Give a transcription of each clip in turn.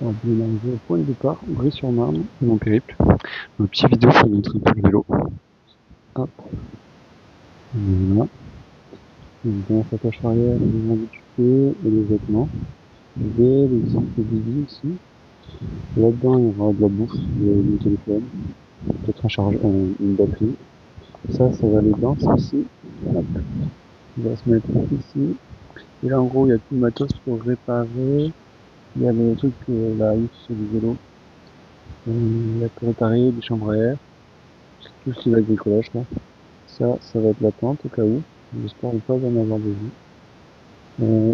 On va bien arriver au point de départ, Brie-sur-Marne, mon périple. Une petite vidéo pour montrer un peu le vélo. Hop, voilà. Donc, dans sa poche arrière, les envies du pied et les vêtements. Je vais l'exemple de Bibi ici. Là-dedans, il y aura de la bouffe, du téléphone, peut-être une batterie. Ça va aller dans ceci. Hop, il va se mettre ici. Et là, en gros, il y a tout le matos pour réparer. Il y a les trucs, la housse du vélo. La préparée, des chambres à air. Tout ce qui va être décollage, là. Ça va être la tente au cas où. J'espère ne pas en avoir besoin.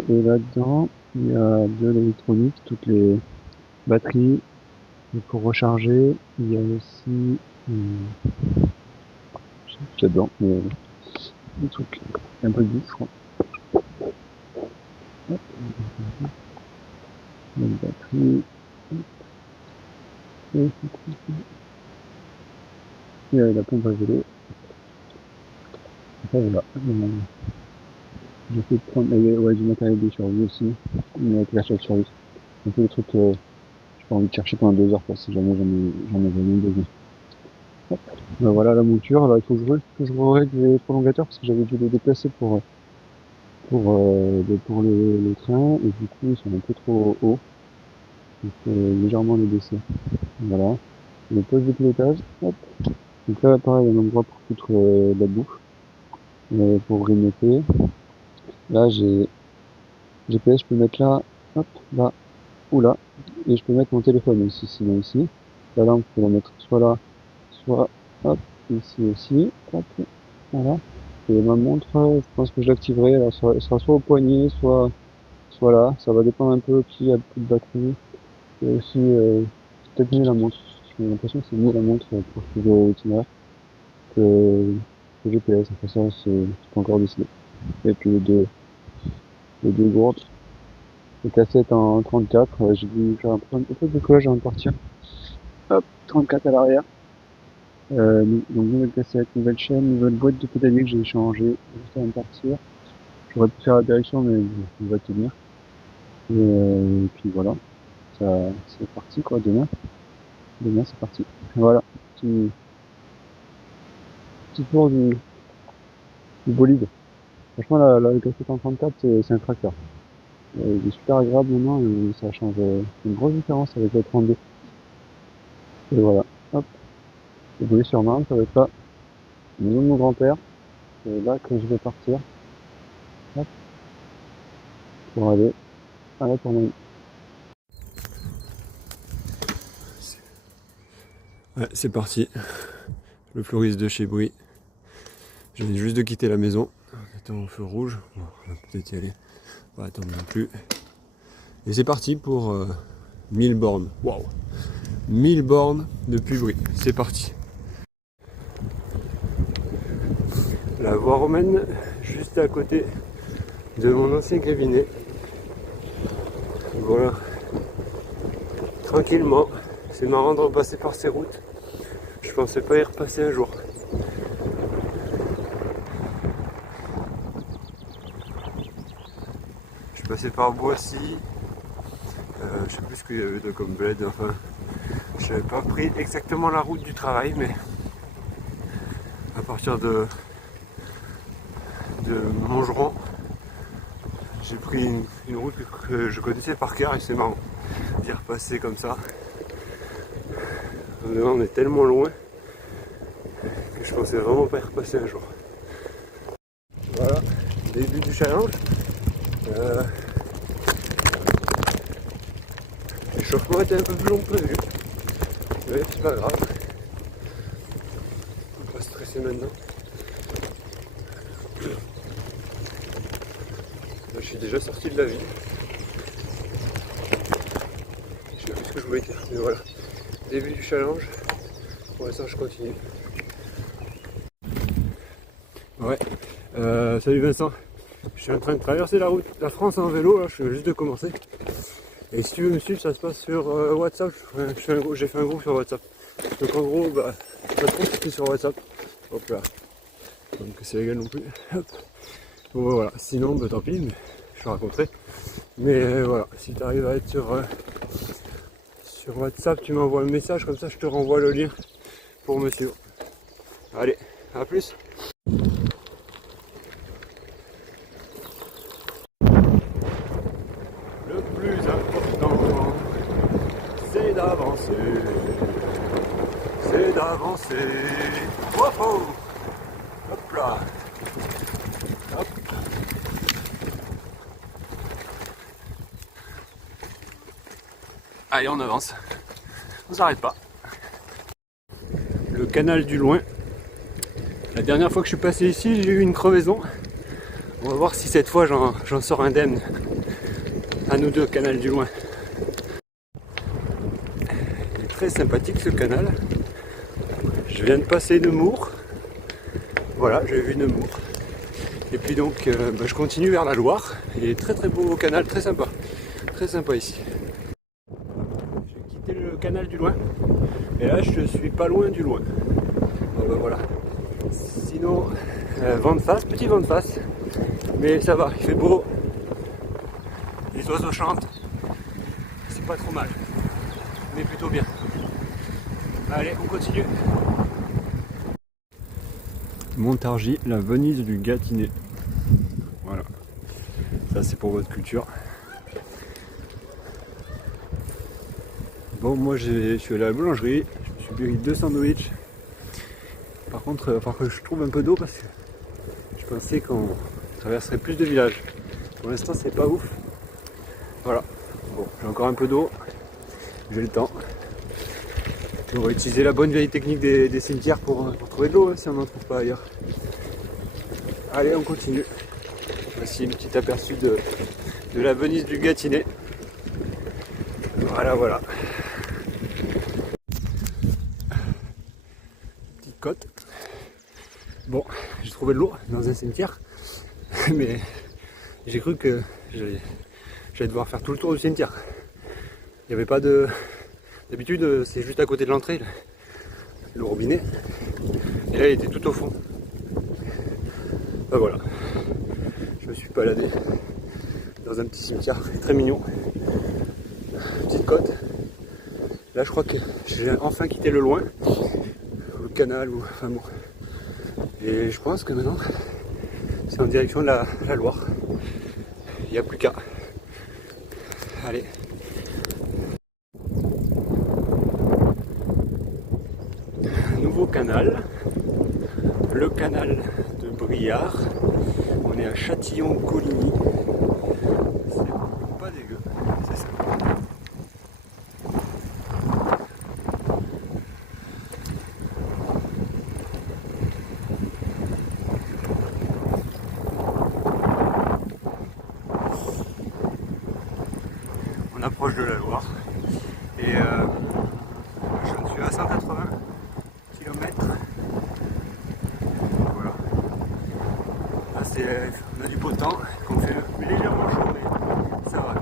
Et là-dedans, il y a de l'électronique, toutes les batteries pour recharger. Il y a aussi, je sais plus qu'il y a dedans, mais des trucs, un peu de bouffe, je crois. Hop, les batteries. Et il y a la pompe à vélo. Enfin voilà. J'ai fait prendre du matériel de survie aussi, avec l'achat de survie. Un peu les trucs que j'ai pas envie de chercher pendant 2 heures, quoi, si jamais j'en ai vraiment besoin. Ben voilà la monture. Alors il faut que je règle les prolongateurs parce que j'avais dû les déplacer pour le train et du coup ils sont un peu trop hauts. Il faut légèrement les baisser. Voilà. Le poste de pilotage. Hop. Donc là pareil, un endroit pour foutre de la bouffe. Pour grignoter. Là j'ai GPS, je peux mettre là, hop, là, ou là. Et je peux mettre mon téléphone aussi, sinon ici. La lampe, je peux la mettre soit là, soit hop, ici aussi. Hop, voilà. Et ma montre, je pense que je l'activerai. Elle sera soit au poignet, soit là. Ça va dépendre un peu qui a le plus de batterie. Et aussi, peut-être mieux la montre. J'ai l'impression que c'est mieux la montre pour suivre l'itinéraire que le GPS. Enfin, ça, c'est pas encore décidé. Et puis les deux gourdes. Les cassettes en 34. J'ai dû faire un peu de décollage avant de partir. Hop, 34 à l'arrière. Donc nouvelle cassette, nouvelle chaîne, nouvelle boîte de pédalier que j'ai changé juste avant de partir. J'aurais pu faire la direction, mais on va tenir. Et puis voilà, c'est parti quoi, demain c'est parti. Voilà, petit tour du bolide. Franchement la cassette en 34 c'est un tracteur. Il est super agréable maintenant et ça change une grosse différence avec le 32. Et voilà, hop, le bruit sur Marne, ça va être là, la maison de mon grand-père. C'est là que je vais partir, hop, pour aller à la tournée. Ouais, c'est parti. Le fleuriste de chez Brie. Je viens juste de quitter la maison. On attend au feu rouge. Bon, on va peut-être y aller. Pas attendre non plus. Et c'est parti pour 1000 bornes. Waouh! 1000 bornes depuis Brie. C'est parti. La voie romaine, juste à côté de mon ancien cabinet. Voilà. Tranquillement. C'est marrant de repasser par ces routes. Je pensais pas y repasser un jour. Je suis passé par Boissy. Je sais plus ce qu'il y avait de comme bled. Enfin, je n'avais pas pris exactement la route du travail, mais à partir de Montgeron, j'ai pris une route que je connaissais par cœur et c'est marrant d'y repasser comme ça. On est tellement loin que je pensais vraiment pas y repasser un jour. Voilà, début du challenge. L'échauffement était un peu plus long que prévu, mais c'est pas grave. On va pas stresser maintenant. Là, je suis déjà sorti de la ville. Je sais plus ce que je voulais dire, mais voilà. Début du challenge. Pour l'instant, je continue. Ouais. Salut Vincent. Je suis en train de traverser la France en vélo. Là, je viens juste de commencer. Et si tu veux me suivre, ça se passe sur WhatsApp. J'ai fait un groupe sur WhatsApp. Donc en gros, bah, pas trop c'est sur WhatsApp. Hop là. Donc c'est légal non plus. Hop. Bon bah, voilà. Sinon, bah, tant pis, mais je te raconterai. Mais voilà, si tu arrives à être sur Sur WhatsApp, tu m'envoies un message, comme ça je te renvoie le lien pour me suivre. Allez, à plus. Le plus important, c'est d'avancer. C'est d'avancer. Oh oh. Hop là. Hop. Allez, on avance. On s'arrête pas. Le canal du Loing. La dernière fois que je suis passé ici, j'ai eu une crevaison. On va voir si cette fois j'en sors indemne. À nous deux, canal du Loing. Il est très sympathique ce canal. Je viens de passer Nemours. Voilà, j'ai vu Nemours. Et puis donc, je continue vers la Loire. Il est très beau canal, très sympa. Très sympa ici. J'ai quitté le canal du Loing. Et là, je suis pas loin du Loing. Bon, ben voilà. Sinon, vent de face, petit vent de face. Mais ça va, il fait beau. Les oiseaux chantent. C'est pas trop mal. Mais plutôt bien. Allez, on continue. Montargis, la Venise du Gâtinais. Voilà. Ça c'est pour votre culture. Bon, moi je suis allé à la boulangerie. Je me suis pris 2 sandwichs. Par contre, il va falloir que je trouve un peu d'eau parce que je pensais qu'on traverserait plus de villages. Pour l'instant c'est pas ouf. Voilà. Bon, j'ai encore un peu d'eau. J'ai le temps. On va utiliser la bonne vieille technique des cimetières pour trouver de l'eau hein, si on n'en trouve pas ailleurs. Allez, on continue. Voici une petite aperçu de la Venise du Gâtinais. Voilà, voilà. Petite côte. Bon, j'ai trouvé de l'eau dans un cimetière, mais j'ai cru que j'allais devoir faire tout le tour du cimetière. Il n'y avait pas de... D'habitude, c'est juste à côté de l'entrée, le robinet. Et là, il était tout au fond. Ben voilà. Je me suis baladé dans un petit cimetière très mignon. Petite côte. Là, je crois que j'ai enfin quitté le Loing, le canal, ou enfin bon. Et je pense que maintenant, c'est en direction de la Loire. Il n'y a plus qu'à. Allez. Nouveau canal, le canal de Briard. On est à Châtillon-Coligny. C'est pas dégueu, c'est ça. On approche de la Loire et je suis à 180 km. Voilà. Là, on a du beau temps, qu'on fait légèrement chaud, mais ça va.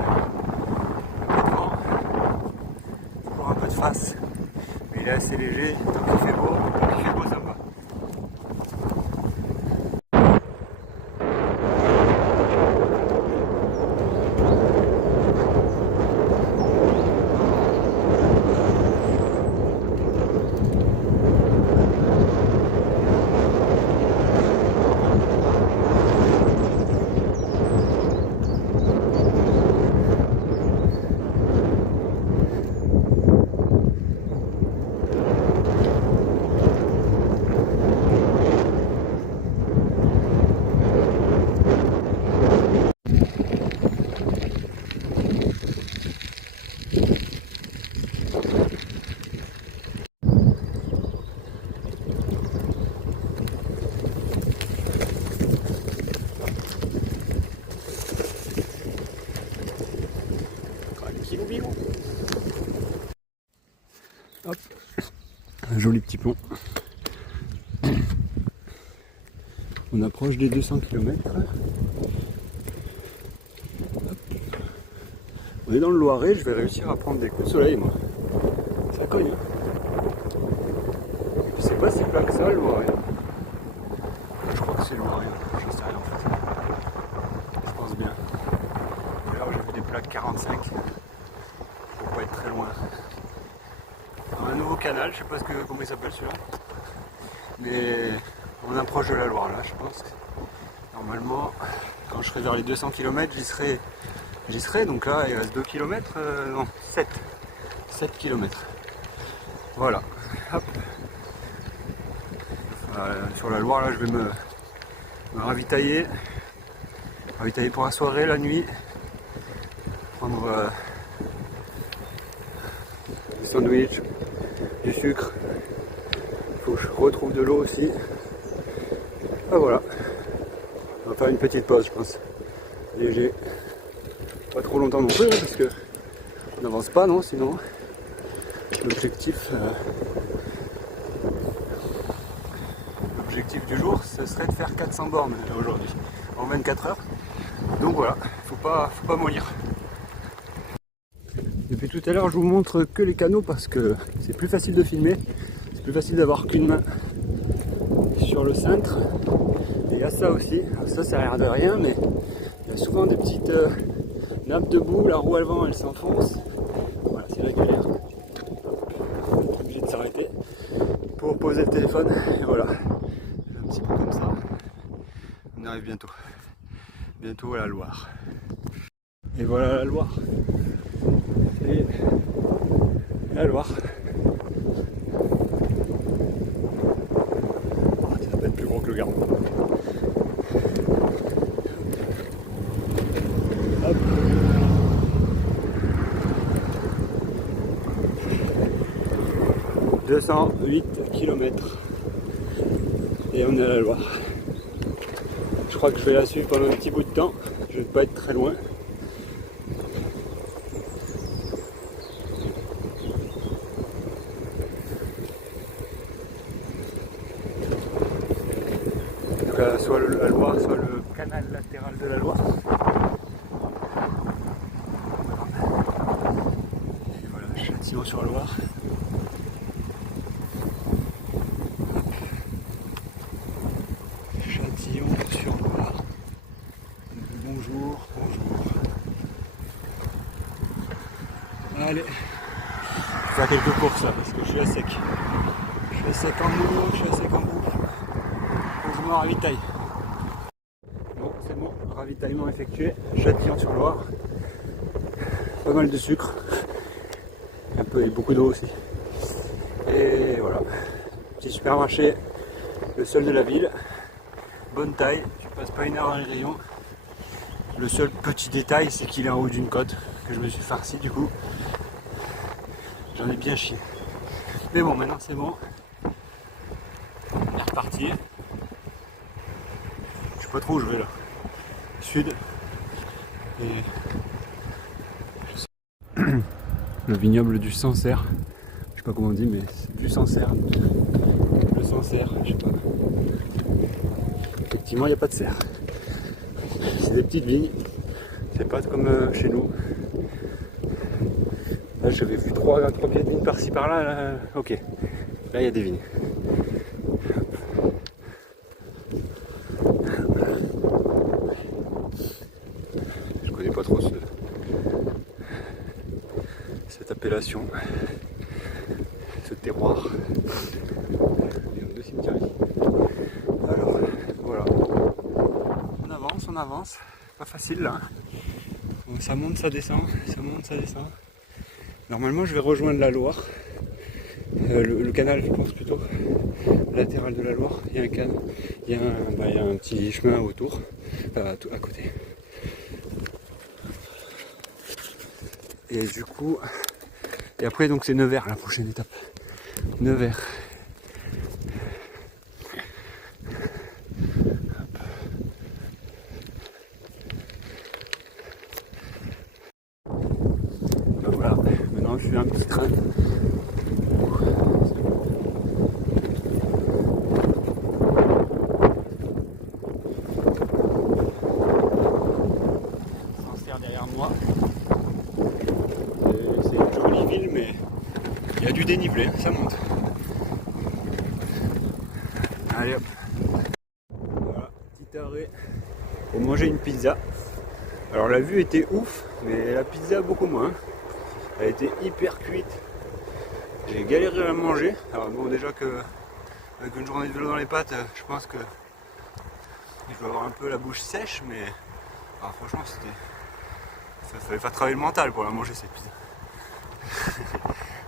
Un peu de vent, encore un peu de face, mais il est assez léger, tant qu'il fait beau, ça va. Hop, un joli petit pont. On approche des 200 km. On est dans le Loiret, je vais réussir à prendre des coups de soleil moi. Ça cogne. Je sais pas si c'est plat que ça le Loiret. Je crois que c'est le Loiret, j'en sais rien en fait. Je pense bien. D'ailleurs j'ai vu des plaques 45. Faut pas être très loin. un nouveau canal, je sais pas comment il s'appelle celui-là. Mais on approche de la Loire là, je pense. Normalement, quand je serai vers les 200 km, j'y serai. Donc là, il reste 2 km, non, 7 km. Voilà. Hop. Sur la Loire, là, je vais me ravitailler pour la soirée, la nuit. Prendre des sandwichs, du sucre. Il faut que je retrouve de l'eau aussi. Ah voilà. On va faire une petite pause, je pense. Léger. Pas trop longtemps non plus, hein, parce que on n'avance pas, non, sinon. L'objectif du jour, ce serait de faire 400 bornes aujourd'hui, en 24 heures. Donc voilà, faut pas mollir. Depuis tout à l'heure, je vous montre que les canaux parce que c'est plus facile de filmer, c'est plus facile d'avoir qu'une main sur le cintre. Et il y a ça aussi, ça a l'air de rien, mais il y a souvent des petites nappes de boue, la roue à vent elle s'enfonce. Voilà, c'est la galère. On est obligé de s'arrêter pour poser le téléphone, et voilà. Un petit peu comme ça. On arrive bientôt à la Loire. Et voilà la Loire. Et la Loire. Oh, c'est à peine plus gros que le Gardon. Hop. « 208 km et on est à la Loire. Je crois que je vais la suivre pendant un petit bout de temps. Je ne vais pas être très loin. Donc, soit la Loire, soit le canal latéral de la Loire. Et voilà, Châtillon-sur-Loire. Châtillon-sur-Loire. Bonjour. Allez, je vais faire quelques courses là parce que je suis à sec. Je suis à sec en eau, je suis à sec en bouffe. Faut que je me ravitaille. Bon, c'est bon, ravitaillement effectué. Châtillon-sur-Loire. Pas mal de sucre. Un peu et beaucoup d'eau aussi. Et voilà. Petit supermarché, le seul de la ville. Bonne taille, tu passes pas une heure dans les rayons. Le seul petit détail, c'est qu'il est en haut d'une côte que je me suis farci du coup. J'en ai bien chié. Mais bon, maintenant c'est bon. On est reparti. Je sais pas trop où je vais là. Sud. Et le vignoble du Sancerre. Je sais pas comment on dit, mais c'est du Sancerre. Le Sancerre, je sais pas. Effectivement, il n'y a pas de serre. C'est des petites vignes. C'est pas comme chez nous. Là, j'avais vu trois pieds de vigne par-ci par-là. Là. Ok. Là, il y a des vignes. Je connais pas trop cette appellation, ce terroir. Il y a deux cimetières ici. Alors, voilà. On avance. Pas facile là. Donc, ça monte, ça descend, ça monte, ça descend. Normalement, je vais rejoindre la Loire. Le canal, je pense plutôt. Latéral de la Loire. Il y a un canal. Il y a un petit chemin autour. À côté. Et du coup. Et après, donc, c'est Nevers, la prochaine étape. Nevers. Ben voilà, maintenant je suis un petit train. Sancerre derrière moi. C'est une jolie ville, mais il y a du dénivelé, ça monte. Allez hop. Voilà, petit arrêt pour manger une pizza. Alors la vue était ouf, mais la pizza beaucoup moins. Elle était hyper cuite. J'ai galéré à manger. Alors bon, déjà que avec une journée de vélo dans les pattes, je pense que je dois avoir un peu la bouche sèche, mais alors, franchement, ça fallait faire travailler le mental pour la manger cette pizza.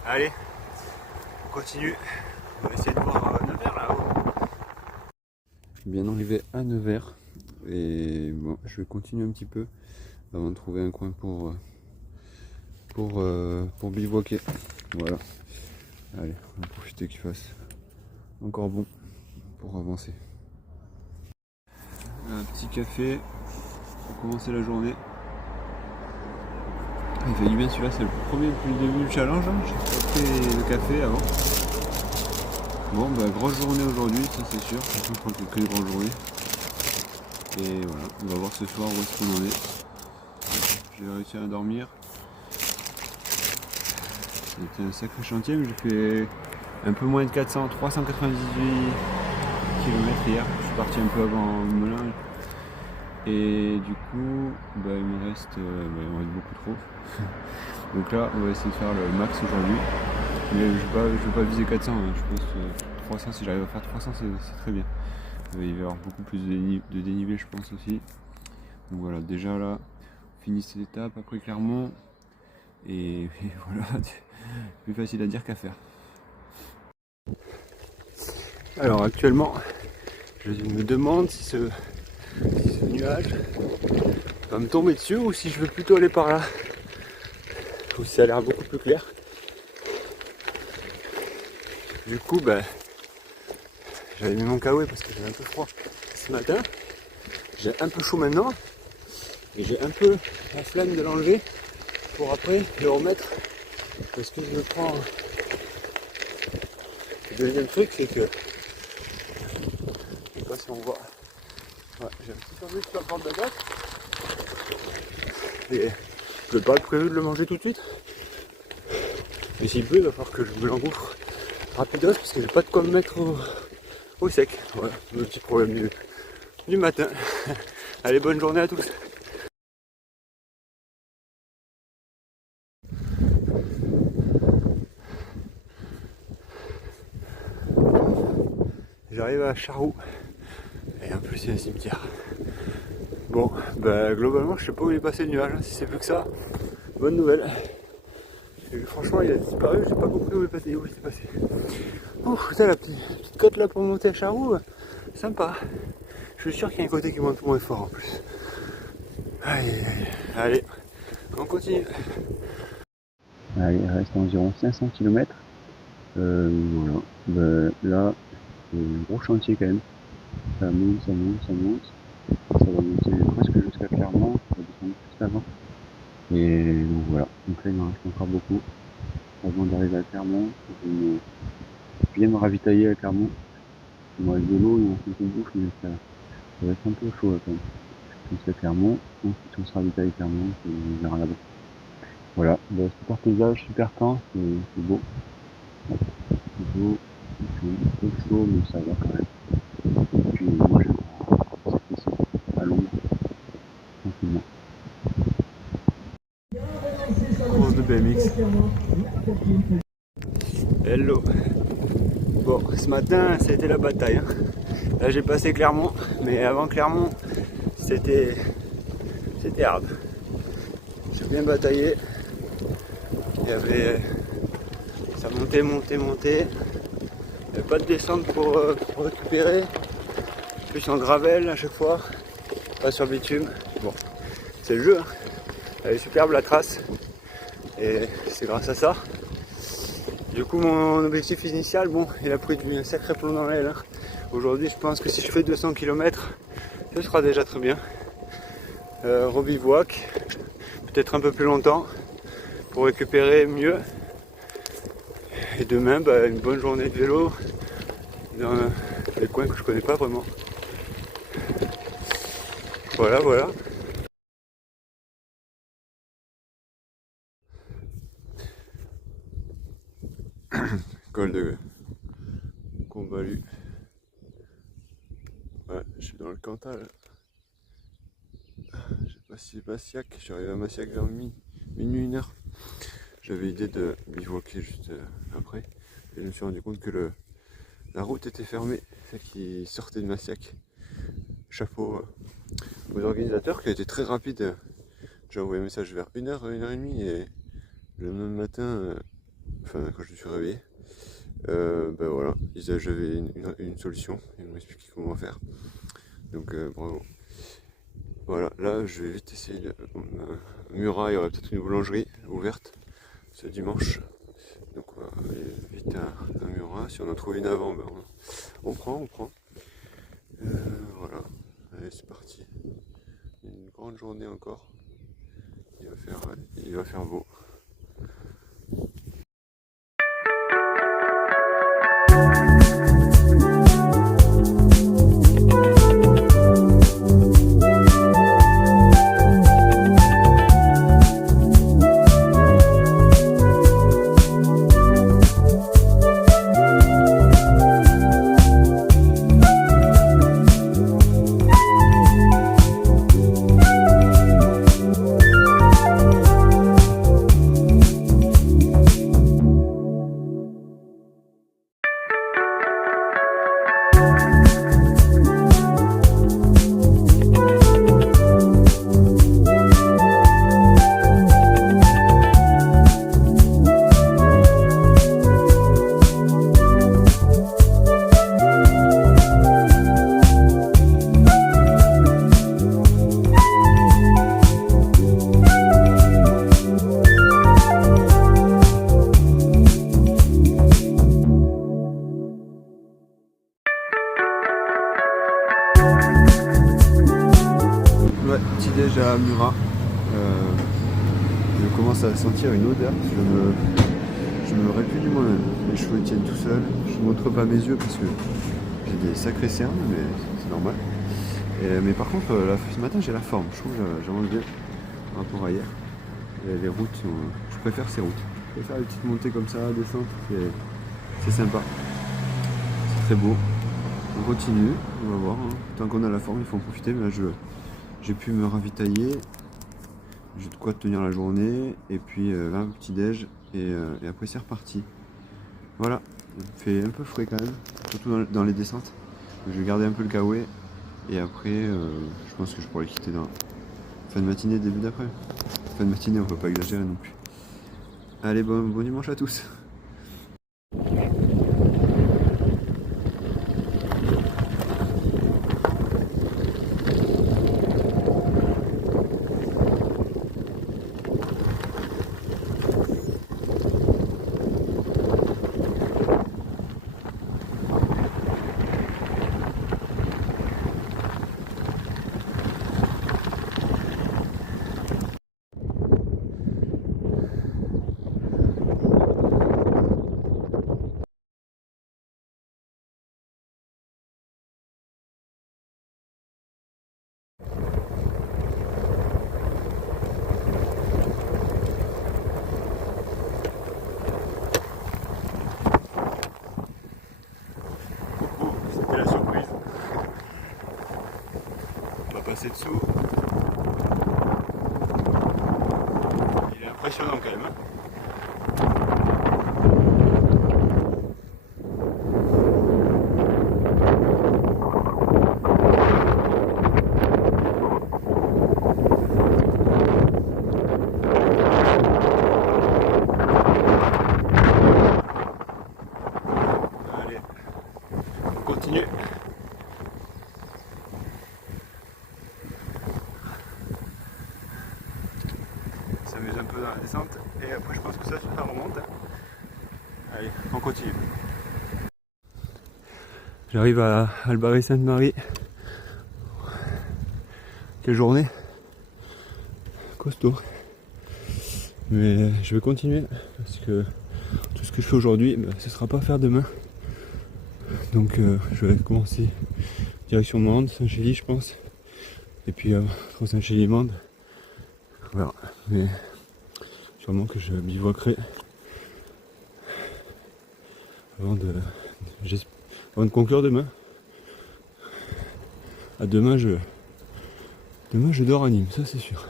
Allez, on continue. On va essayer de voir Nevers là-haut. Bien arrivé à Nevers. Et bon, je vais continuer un petit peu avant de trouver un coin pour bivouaquer. Voilà. Allez, on va profiter qu'il fasse encore bon pour avancer. Un petit café pour commencer la journée. Il fait du bien celui-là, c'est le premier depuis le début du challenge. J'ai pas pris le café avant. Bon, bah grosse journée aujourd'hui, ça c'est sûr. Je crois que des grosses journées. Et voilà, on va voir ce soir où est-ce qu'on en est. J'ai réussi à dormir. C'était un sacré chantier, mais j'ai fait un peu moins de 398 km hier. Je suis parti un peu avant Melun. Et du coup, bah, il me reste beaucoup trop. Donc là, on va essayer de faire le max aujourd'hui. Mais je vais pas viser 400, hein. Je pense que 300, si j'arrive à faire 300, c'est très bien. Il va y avoir beaucoup plus de dénivelé, je pense aussi. Donc voilà, déjà là, on finit cette étape, après Clermont. Et voilà, plus facile à dire qu'à faire. Alors actuellement, je me demande si ce nuage va me tomber dessus ou si je veux plutôt aller par là. Ou si ça a l'air beaucoup plus clair. Du coup, ben, j'avais mis mon kawaii parce que j'avais un peu froid ce matin. J'ai un peu chaud maintenant. Et j'ai un peu la flemme de l'enlever pour après le remettre. Parce que je me prends. Le deuxième truc, c'est que. Je sais pas si on voit. Ouais, j'ai un petit peu envie de la porte de gâte. Et je n'ai pas prévu de le manger tout de suite. Mais s'il peut, il va falloir que je me l'engouffre rapidos parce que j'ai pas de quoi me mettre au sec. Voilà, le petit problème du matin. Allez, bonne journée à tous. J'arrive à Charroux et en plus il y a un cimetière. Bon, bah globalement je sais pas où il est passé le nuage, hein. Si c'est plus que ça, bonne nouvelle. Et franchement il a disparu, je sais pas compris où il est passé. Ouf, putain, la petite côte là pour monter à Charroux, sympa. Je suis sûr qu'il y a un côté qui est un peu moins fort en plus. Aïe, allez, on continue. Allez, il reste environ 500 km. Voilà. Là, c'est un gros chantier quand même. Ça monte, ça monte, ça monte. Ça va monter presque jusqu'à Clermont, ça va descendre juste avant. Et donc voilà. Donc là, il me reste encore beaucoup. Avant d'arriver à Clermont, je viens me ravitailler à Clermont. Il me reste de l'eau, il me reste un peu de bouffe, mais ça va être un peu chaud là, quand même. Donc c'est Clermont. Ensuite, on se ravitaille à Clermont, et on verra là-bas. Voilà. Super paysage, super temps, c'est beau. C'est beau. C'est un peu chaud, mais ça va quand même. Et puis moi j'aime cette ici, à l'ombre, tranquillement. Course de BMX. Hello. Bon, ce matin c'était la bataille. Hein. Là j'ai passé Clermont, mais avant Clermont c'était hard. J'ai bien bataillé. Il y avait. Ça montait, montait, montait. Il n'y avait pas de descente pour récupérer. Plus en gravel à chaque fois. Pas sur bitume. Bon, c'est le jeu. Hein. Elle est superbe la trace. Et c'est grâce à ça. Du coup mon objectif initial, bon, il a pris un sacré plomb dans l'aile. Hein. Aujourd'hui je pense que si je fais 200 km, ce sera déjà très bien. Rebivouac, peut-être un peu plus longtemps pour récupérer mieux. Et demain, bah, une bonne journée de vélo dans les coins que je connais pas vraiment. Voilà, voilà. Col de Combalu. Ouais, je suis dans le Cantal. Je sais pas si c'est Massiac, je suis arrivé à Massiac vers minuit, 1h. j'avais l'idée de bivouaquer juste après. Et je me suis rendu compte que la route était fermée, celle qui sortait de Massiac. Chapeau aux organisateurs qui a été très rapide. J'ai envoyé un message vers 1h, 1h30 et le lendemain matin, enfin quand je me suis réveillé, ben voilà, j'avais une solution, ils m'ont expliqué comment faire. Donc bravo. Voilà, là je vais vite essayer Murat, il y aurait peut-être une boulangerie ouverte ce dimanche. Donc on va aller vite à Murat. Si on en trouve une avant, ben on prend. Voilà, allez c'est parti. Une grande journée encore. Il va faire beau. Ouais, petit déj à Murat. Je commence à sentir une odeur. Je me répugne moi-même. Les cheveux tiennent tout seuls. Je ne montre pas mes yeux parce que j'ai des sacrés cernes, mais c'est normal. Mais par contre, ce matin j'ai la forme. Je trouve que j'ai enlevé par rapport à hier. Les routes, je préfère ces routes. Je préfère les petites montées comme ça, descente, c'est sympa. C'est très beau. On continue, on va voir. Hein. Tant qu'on a la forme, il faut en profiter. Mais là, j'ai pu me ravitailler. J'ai de quoi tenir la journée. Et puis là, un petit déj. Et après, c'est reparti. Voilà. Il fait un peu frais quand même. Surtout dans les descentes. Je vais garder un peu le kawaii. Et après, je pense que je pourrais quitter dans fin de matinée, début d'après. Fin de matinée, on ne peut pas exagérer non plus. Allez, bon dimanche à tous. C'était la surprise. On va passer dessous. Il est impressionnant quand même. Hein. Allez, on continue. S'amuse un peu dans la descente et après je pense que ça remonte. Allez, on continue. J'arrive à Albarré-Sainte-Marie. Quelle journée costaud. Mais je vais continuer parce que tout ce que je fais aujourd'hui, ce sera pas à faire demain. Donc je vais commencer direction Mende, Saint-Chély je pense. Et puis entre Saint-Chély et Mende. Voilà. Mais sûrement que je bivouaquerai avant de conclure demain. À demain je dors à Nîmes, ça c'est sûr.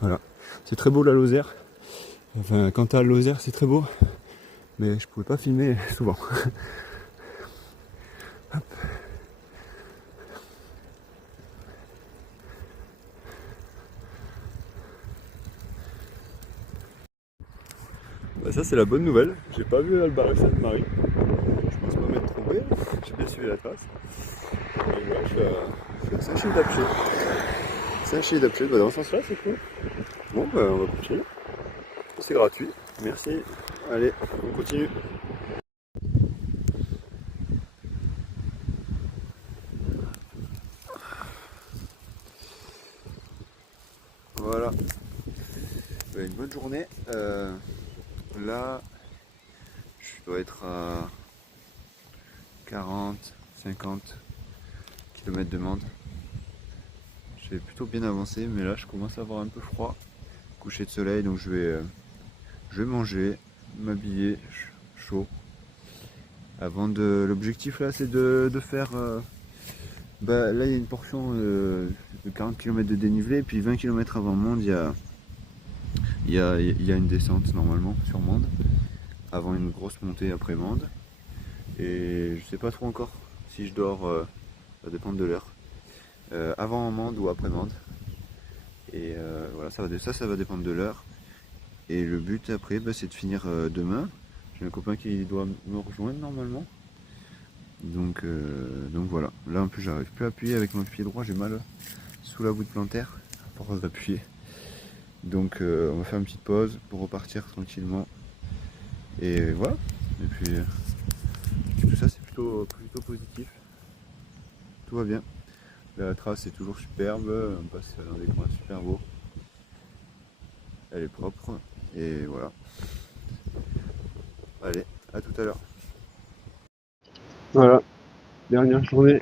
Voilà. C'est très beau la Lozère. Enfin, quand t'as Lozère, c'est très beau, mais je pouvais pas filmer souvent. Hop. Bah ça c'est la bonne nouvelle, j'ai pas vu l'Albarec Sainte-Marie. Je pense pas m'être trompé, j'ai bien suivi la trace. Et voilà, je suis à Saint-Chier-d'Apcher. Saint-Chier-d'Apcher, bah dans ce sens-là c'est cool. Bon bah on va continuer. C'est gratuit. Merci. Allez, on continue. Voilà. Bah, une bonne journée. Là, je dois être à 40, 50 km de Mende. J'ai plutôt bien avancé, mais là je commence à avoir un peu froid. Coucher de soleil, donc je vais manger, m'habiller chaud. Avant de. L'objectif là c'est de faire. Bah, là il y a une portion de 40 km de dénivelé, et puis 20 km avant Mende, il y a une descente normalement sur Mende, avant une grosse montée après Mende. Et je sais pas trop encore si je dors, ça dépend de l'heure. Avant Mende ou après Mende. Et voilà, ça va dépendre de l'heure. Et le but après, bah, c'est de finir demain. J'ai un copain qui doit me rejoindre normalement. Donc voilà. Là en plus j'arrive plus à appuyer avec mon pied droit, j'ai mal sous la voûte plantaire à force d'appuyer. Donc on va faire une petite pause pour repartir tranquillement. Et voilà. Et puis tout ça c'est plutôt positif. Tout va bien. La trace est toujours superbe, on passe dans des coins super beaux. Elle est propre. Et voilà. Allez, à tout à l'heure. Voilà, dernière journée.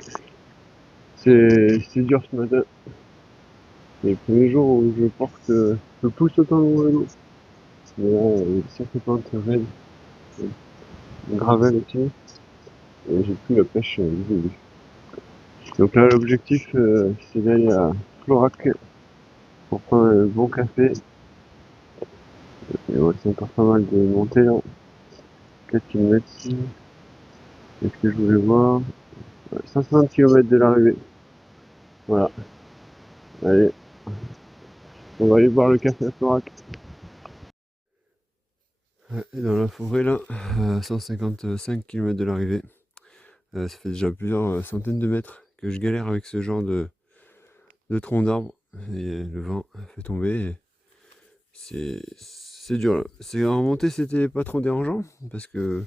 C'est dur ce matin. C'est le premier jour où je pousse autant mon vélo. Mais là, ça fait pas un raide. Le gravel aussi. Et j'ai plus la pêche du début. Donc là, l'objectif, c'est d'aller à Florac pour prendre un bon café. Et ouais, c'est encore pas mal de montées là. 4 km ici. Qu'est-ce que je voulais voir? Ouais, 160 km de l'arrivée. Voilà. Allez, on va aller boire le café à Florac. Ouais, dans la forêt là, à 155 km de l'arrivée. Ça fait déjà plusieurs centaines de mètres que je galère avec ce genre de tronc d'arbre. Et le vent fait tomber. Et c'est dur là. En remontée c'était pas trop dérangeant parce que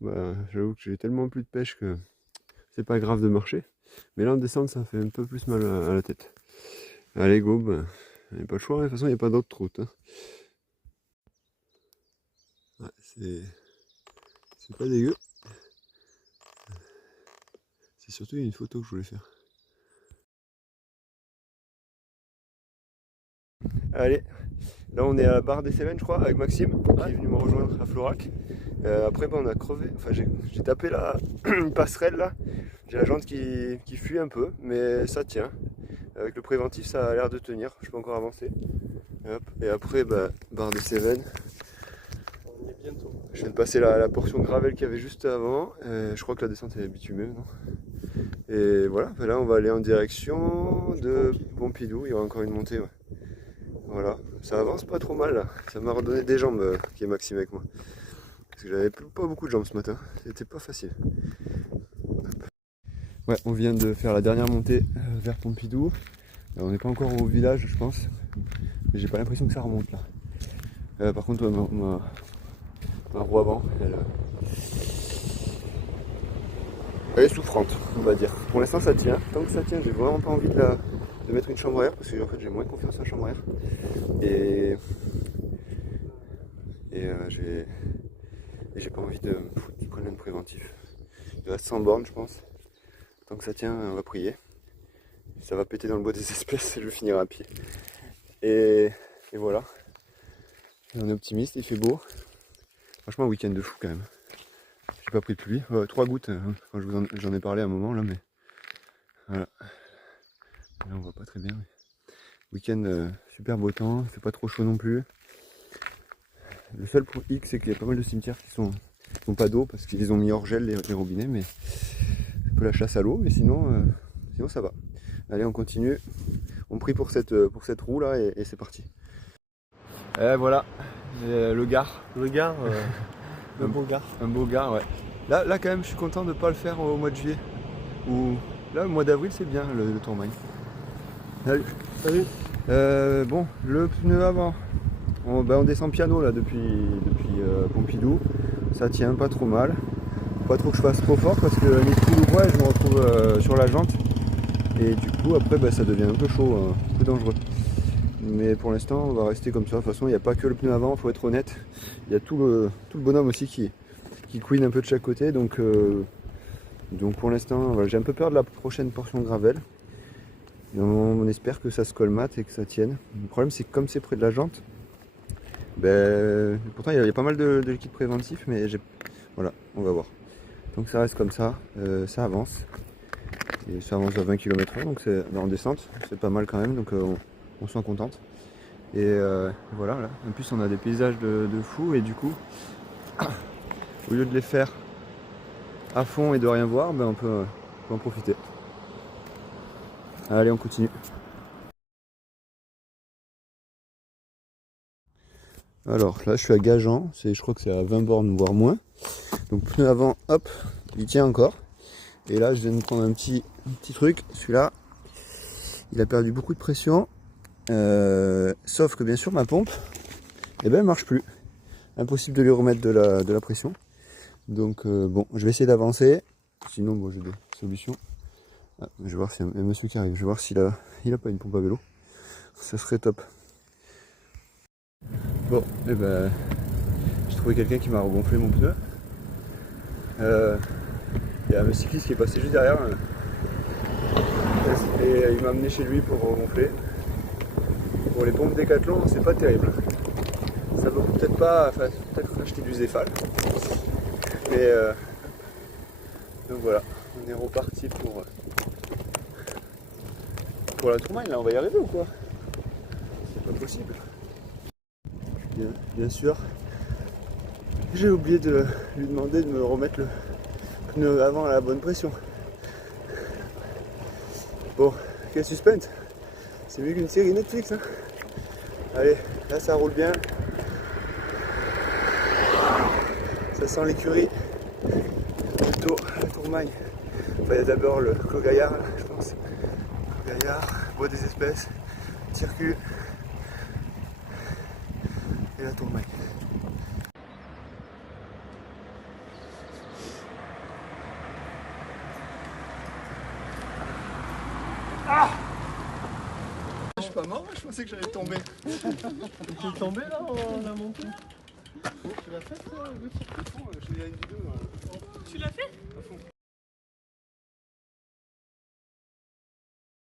bah, j'avoue que j'ai tellement plus de pêche que c'est pas grave de marcher. Mais là en descente ça fait un peu plus mal à la tête. Allez go, bah, y a pas le choix, hein. De toute façon il n'y a pas d'autre route, hein. Ouais, c'est pas dégueu. C'est surtout une photo que je voulais faire. Allez, là on est à la barre des Cévennes je crois avec Maxime qui est venu me rejoindre à Florac. Après bah, on a crevé, enfin j'ai tapé une passerelle là. J'ai la jante qui fuit un peu mais ça tient. Avec le préventif ça a l'air de tenir, je peux encore avancer. Hop. Et après bah, barre des Cévennes. On y est bientôt. Je viens de passer la portion de gravel qu'il y avait juste avant. Je crois que la descente est bitumée maintenant. Et voilà, bah, là on va aller en direction de Pompidou, il y aura encore une montée. Ouais. Voilà, ça avance pas trop mal là. Ça m'a redonné des jambes qui est Maxime avec moi. Parce que j'avais pas beaucoup de jambes ce matin. C'était pas facile. Ouais, on vient de faire la dernière montée vers Pompidou. On n'est pas encore au village je pense. Mais j'ai pas l'impression que ça remonte là. Par contre ouais, ma roue avant, elle est souffrante, on va dire. Pour l'instant ça tient. Tant que ça tient, j'ai vraiment pas envie de mettre une chambre à air parce que en fait j'ai moins confiance en la chambre à air. Et j'ai pas envie de me foutre du problème préventif. Il reste 100 bornes je pense. Tant que ça tient, on va prier. Ça va péter dans le bois des espèces et je finirai à pied. Et voilà. Et on est optimiste, il fait beau. Franchement un week-end de fou quand même. J'ai pas pris de pluie. 3 gouttes quand j'en ai parlé à un moment là mais. Voilà. Là on voit pas très bien. Mais... Week-end super beau temps, il fait pas trop chaud non plus. Le seul hic, c'est qu'il y a pas mal de cimetières qui sont pas d'eau parce qu'ils ont mis hors gel les robinets, mais c'est un peu la chasse à l'eau, mais sinon ça va. Allez, on continue. On prie pour cette roue là et c'est parti. Et voilà, le Gard. Le Gard, un beau Gard. Un beau Gard, ouais. Là quand même, je suis content de ne pas le faire au mois de juillet. Ou là, au mois d'avril, c'est bien le Tourmagne. Salut. Salut. Bon, le pneu avant. On descend piano là depuis Pompidou. Ça tient pas trop mal. Pas trop que je fasse trop fort parce que les coups de bois, je me retrouve sur la jante. Et du coup, après, ça devient un peu chaud, un peu dangereux. Mais pour l'instant, on va rester comme ça. De toute façon, il n'y a pas que le pneu avant, faut être honnête. Il y a tout le bonhomme aussi qui couine un peu de chaque côté. Donc pour l'instant, voilà, j'ai un peu peur de la prochaine portion gravel. Et on espère que ça se colmate et que ça tienne. Le problème, c'est que comme c'est près de la jante, pourtant il y a pas mal de liquide préventif, mais voilà, on va voir. Donc ça reste comme ça, ça avance. Et ça avance à 20 km/h, donc c'est en descente, c'est pas mal quand même, donc on s'en contente. Et voilà, là. En plus on a des paysages de fou, et du coup, au lieu de les faire à fond et de rien voir, on peut en profiter. Allez, on continue. Alors là je suis à Gajan, je crois que c'est à 20 bornes voire moins. Donc pneu avant, hop, il tient encore. Et là je viens de prendre un petit truc, celui-là, il a perdu beaucoup de pression. Sauf que bien sûr ma pompe, elle marche plus. Impossible de lui remettre de la pression. Donc bon, je vais essayer d'avancer. Sinon bon, j'ai des solutions. Ah, je vais voir s'il y a un monsieur qui arrive, je vais voir s'il a pas une pompe à vélo. Ça serait top. Bon, et j'ai trouvé quelqu'un qui m'a regonflé mon pneu. Il y a un cycliste qui est passé juste derrière et il m'a amené chez lui pour regonfler. Pour les pompes Decathlon, c'est pas terrible. Ça vaut peut-être pas, peut-être acheter du Zéphal. Mais donc voilà, on est reparti pour la Tourmagne. Là, on va y arriver ou quoi? C'est pas possible. Bien sûr, j'ai oublié de lui demander de me remettre le pneu avant à la bonne pression. Bon, quel suspense! C'est mieux qu'une série Netflix, hein. Allez, là ça roule bien. Ça sent l'écurie. Plutôt la Tourmagne. Enfin, il y a d'abord le Clos Gaillard, là, je pense. Clos Gaillard, Bois des Espèces, Circuit et la Tourmagne. Je suis pas mort, je pensais que j'allais tomber. Tu es tombé là en la montée? Tu l'as fait ça, le circuit? Il y a une vidéo.